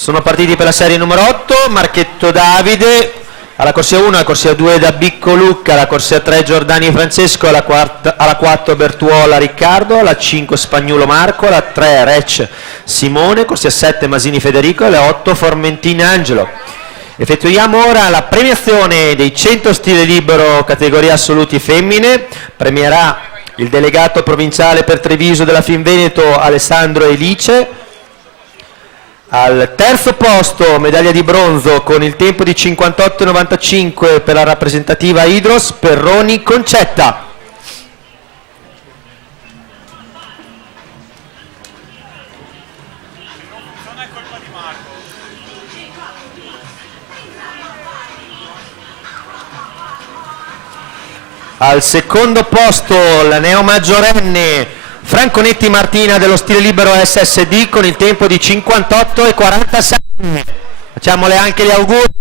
Sono partiti per la serie numero 8, Marchetto Davide, alla corsia 1, alla corsia 2 da Bicco Lucca, alla corsia 3 Giordani Francesco, alla 4 Bertuola Riccardo, alla 5 Spagnuolo Marco, alla 3 Rec Simone, corsia 7 Masini Federico e alla 8 Formentini Angelo. Effettuiamo ora la premiazione dei 100 stile libero categoria assoluti femmine. Premierà il delegato provinciale per Treviso della Finveneto Alessandro Elice. Al terzo posto medaglia di bronzo con il tempo di 58,95 per la rappresentativa Idros Perroni Concetta. Al secondo posto la neo maggiorenne Franconetti Martina dello stile libero SSD con il tempo di 58,46. Facciamole anche gli auguri.